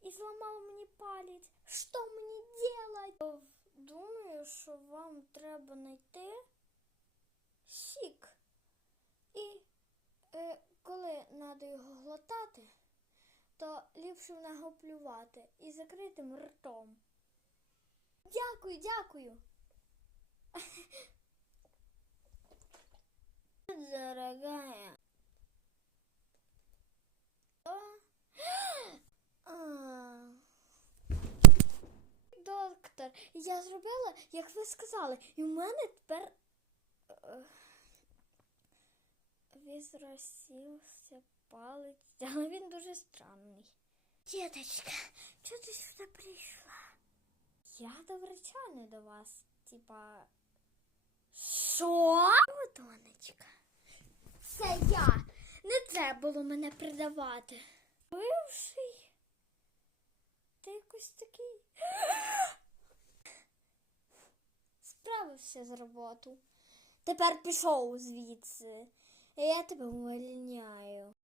і зламав мені палець. Що мені делать? Думаю, що вам треба знайти сік. І е, коли треба його глотати, то ліпше в нього і закритим ртом. Дякую, дякую. Доктор, я зробила, як ви сказали, і в мене тепер е, відросівся палець, але він дуже странний. Діточка, чого ти сюди прийшла? Я до врача до вас. Типа. Що? Донечка. Це я. Не треба було мене придавати. Бивший. Ти якось такий. Справився з роботу. Тепер пішов звідси. Я тебе увольняю.